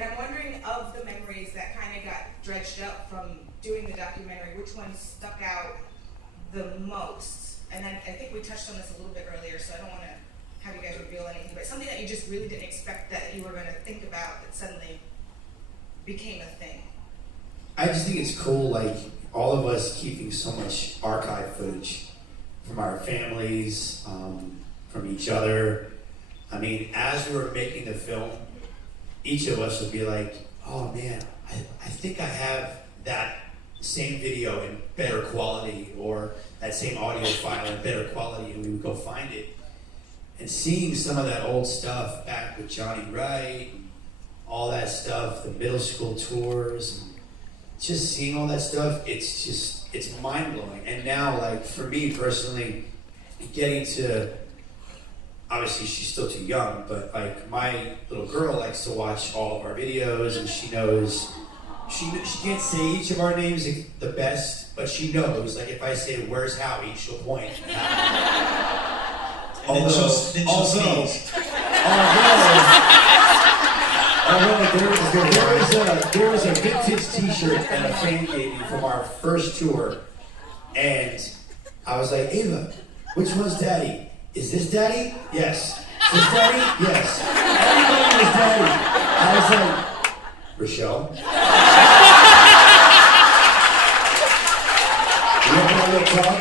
And I'm wondering, of the memories that kind of got dredged up from doing the documentary, which one stuck out the most? And then I think we touched on this a little bit earlier, so I don't want to have you guys reveal anything, but something that you just really didn't expect that you were going to think about that suddenly became a thing. I just think it's cool, like, all of us keeping so much archive footage from our families, from each other. I mean, as we were making the film, each of us would be like, oh man, I think I have that same video in better quality, or that same audio file in better quality, and we would go find it. And seeing some of that old stuff back with Johnny Wright, all that stuff, the middle school tours, and just seeing all that stuff, it's mind-blowing. And now, like, for me personally, getting to, obviously she's still too young, but like my little girl likes to watch all of our videos, and she knows, she can't say each of our names the best, but she knows, like, if I say, where's Howie, she'll point. Although there was a vintage t-shirt that a fan gave me from our first tour, and I was like, Ava, which one's Daddy? Is this Daddy? Yes. Is this Daddy? Yes. Everybody was Daddy. I was like, Rochelle? You want a little talk?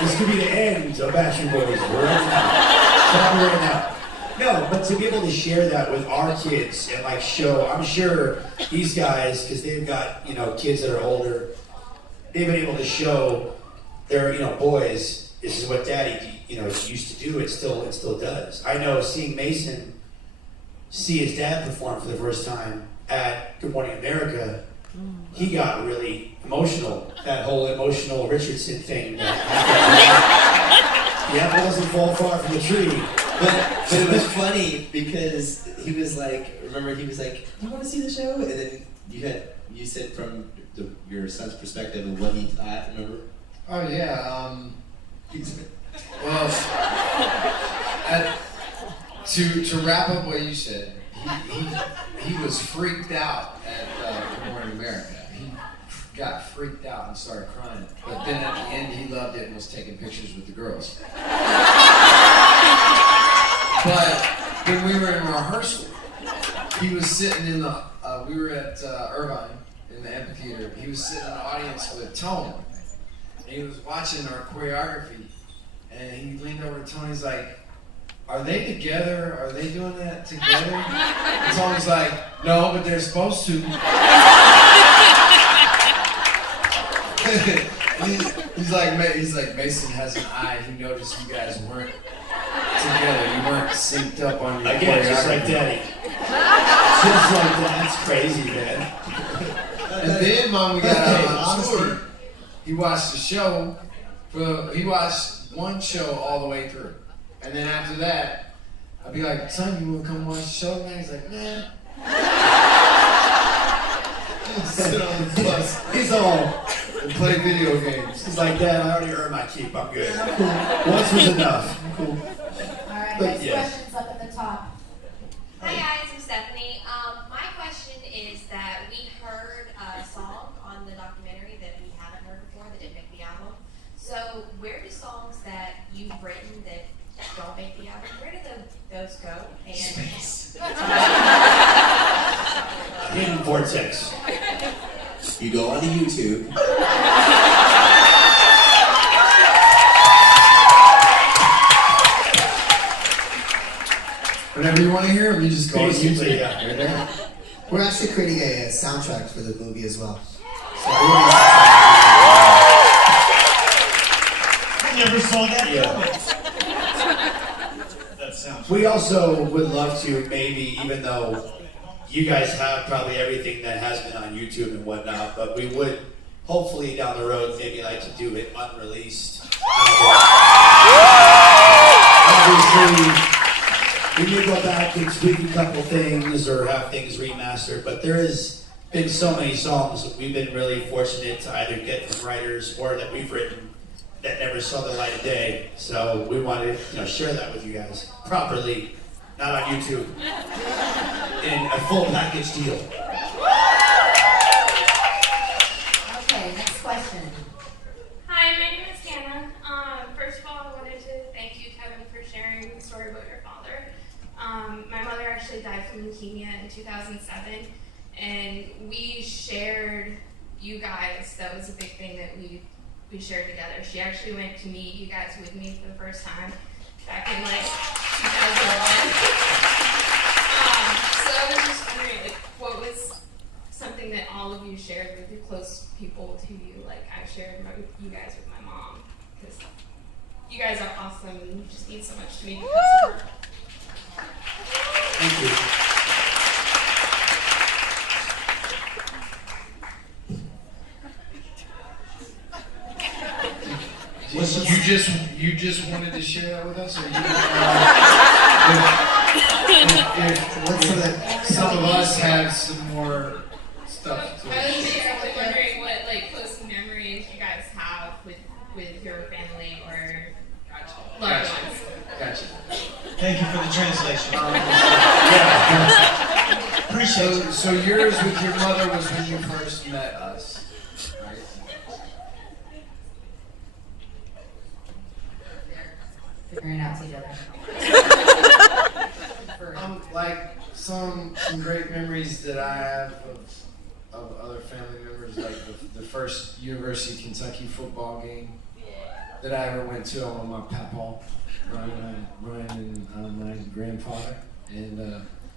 This could be the end of Backstreet Boys. We're right now. No, but to be able to share that with our kids and like show, I'm sure these guys, because they've got, you know, kids that are older, they've been able to show their, you know, boys, this is what Daddy, you know, used to do. It still does. I know seeing Mason see his dad perform for the first time at Good Morning America, he got really emotional. That whole emotional Richardson thing that happened. The apple doesn't fall far from the tree. But it was funny because he was like, remember, he was like, "Do you want to see the show?" And then you said from your son's perspective and what he thought. Remember? Oh yeah. Well, to wrap up what you said, he was freaked out at Good Morning America. He got freaked out and started crying. But then at the end, he loved it and was taking pictures with the girls. But when we were in rehearsal, he was sitting in the, we were at Irvine in the amphitheater. He was sitting in the audience with Tone. And he was watching our choreography. And he leaned over to Tony, he's like, are they together? Are they doing that together? And Tony's like, no, but they're supposed to. he's like, Mason has an eye. He noticed you guys weren't together. You weren't synced up on your Again, just like Daddy. Just like that. That's crazy, man. And then when we got out on tour, he watched the show. He watched one show all the way through. And then after that, I'd be like, son, you want to come watch the show tonight? He's like, nah. Sit on the bus. He's all, and play video games. he's like, Dad, I already earned my keep. I'm good. Once was enough. I'm cool. All right, But, next yeah. question's up at the top. Hi guys, I'm Stephanie. My question is that we heard a song on the documentary that we haven't heard before that didn't make the album. So where do songs that you've written that don't make the album, where do those go? And Space. Hidden Vortex. You go onto YouTube. Whenever you want to hear them, you just go on Basically, YouTube. yeah. Right there. We're actually creating a soundtrack for the movie as well. So I never saw that. Yeah. That sounds. We also would love to, maybe, even though you guys have probably everything that has been on YouTube and whatnot, but we would hopefully down the road maybe like to do it unreleased. Obviously, we may go back and tweak a couple things or have things remastered, but there has been so many songs that we've been really fortunate to either get from writers or that we've written that never saw the light of day. So we wanted to share that with you guys properly, not on YouTube. in a full package deal. Okay, next question. Hi, my name is Hannah. First of all, I wanted to thank you, Kevin, for sharing the story about your father. My mother actually died from leukemia in 2007, and we shared you guys. That was a big thing that we shared together. She actually went to meet you guys with me for the first time back in like 2001. So I was just wondering, like, what was something that all of you shared with your close people to you? Like I shared you guys with my mom, because you guys are awesome and you just mean so much to me because of her. Thank you. You just wanted to share that with us, or if some of us had some more stuff to I was just actually wondering what like close memories you guys have with your family or loved ones. Gotcha. Thank you for the translation. Yeah. Appreciate you. So yours with your mother was when you first met us, right? Figuring out each other. Like some great memories that I have of other family members, like the first University of Kentucky football game that I ever went to. I went with my papa, Ryan and my grandfather, and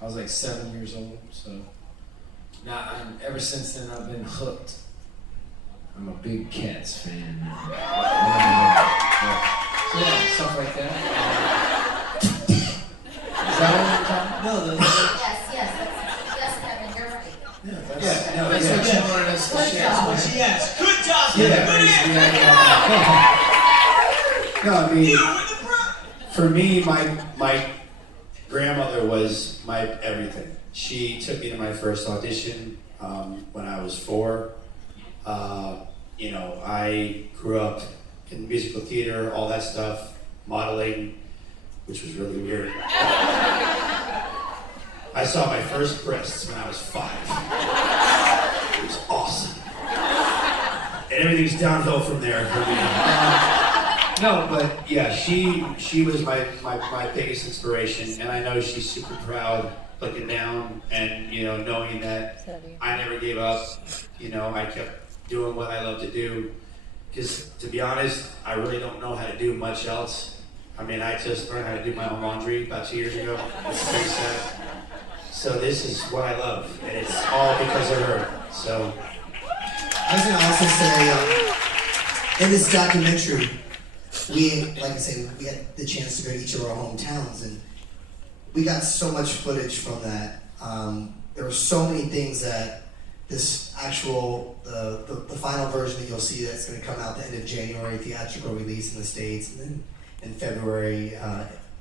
I was like 7 years old. So now, ever since then, I've been hooked. I'm a big Cats fan. Yeah, stuff like that. Is that what we're talking about? No, Yes, Kevin, you're right. no, Yeah, that's what you wanted us to Good share. job. What she asked. Good job. Yeah, Good answer. No, I mean, You with the pro. for me, my grandmother was my everything. She took me to my first audition when I was 4. You know, I grew up in musical theater, all that stuff, modeling, which was really weird. I saw my first breasts when I was 5. It was awesome. And everything's downhill from there for me. No, but yeah, she was my biggest inspiration, and I know she's super proud looking down and, you know, knowing that I never gave up. You know, I kept doing what I love to do. Because to be honest, I really don't know how to do much else. I mean, I just learned how to do my own laundry about 2 years ago. It's pretty sad. So this is what I love, and it's all because of her. So I was gonna also say, in this documentary, like I say, we had the chance to go to each of our hometowns, and we got so much footage from that. There were so many things that this actual, the final version that you'll see that's going to come out the end of January, theatrical release in the States, and then in February,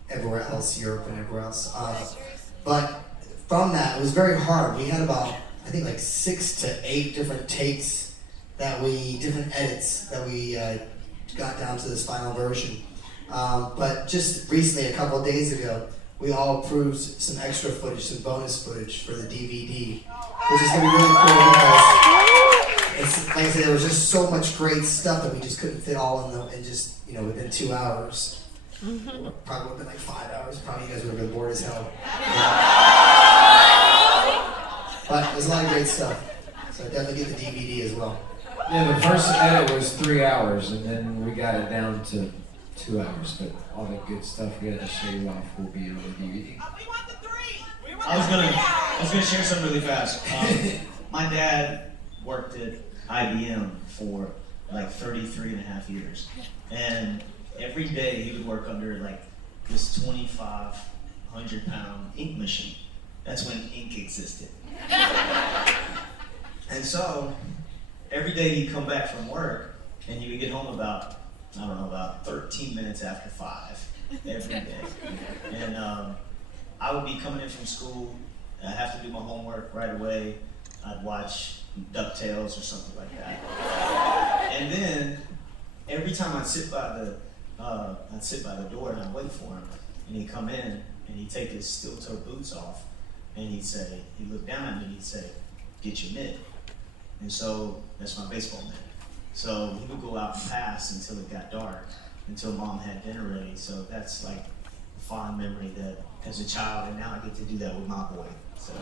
everywhere else, Europe and everywhere else. But from that, it was very hard. We had about, I think, like 6 to 8 different takes different edits that we got down to this final version. But just recently, a couple of days ago, we all approved some extra footage, some bonus footage for the DVD, which is going to be really cool because it's, like I said, there was just so much great stuff that we just couldn't fit all in just, you know, within 2 hours. Probably would have been like 5 hours. Probably you guys would have been bored as hell. But there's a lot of great stuff. So definitely get the DVD as well. Yeah, the first edit was 3 hours, and then we got it down to 2 hours. But all the good stuff we had to show you off will be on the DVD. I was gonna share something really fast. My dad worked at IBM for like 33 and a half years. And every day he would work under like this 2,500-pound ink machine. That's when ink existed. And so every day he'd come back from work and he would get home about, I don't know, about 13 minutes after 5 every day. And I would be coming in from school, and I'd have to do my homework right away. I'd watch DuckTales or something like that. And then every time I'd sit by the door and I'd wait for him, and he'd come in and he'd take his steel-toe boots off, and he'd look down at me and he'd say, "Get your mitt." And so that's my baseball mitt. So he would go out and pass until it got dark, until mom had dinner ready. So that's like a fond memory that as a child, and now I get to do that with my boy. So.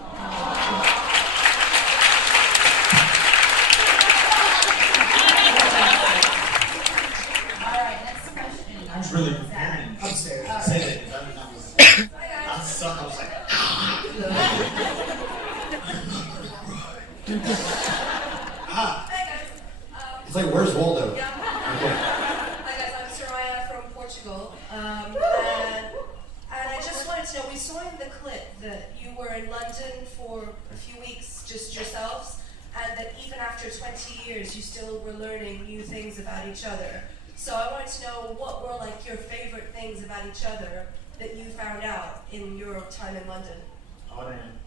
All right, next question. I was really preparing Upstairs. to say that because I was stuck. I was like, Hi guys. It's like, where's Waldo? Yeah. Okay. Hi guys, I'm Soraya from Portugal. And I just wanted to know, we saw in the clip that you were in London for a few weeks, just yourselves, and that even after 20 years, you still were learning new things about each other. So I wanted to know what were like your favorite things about each other that you found out in your time in London. "Oh damn."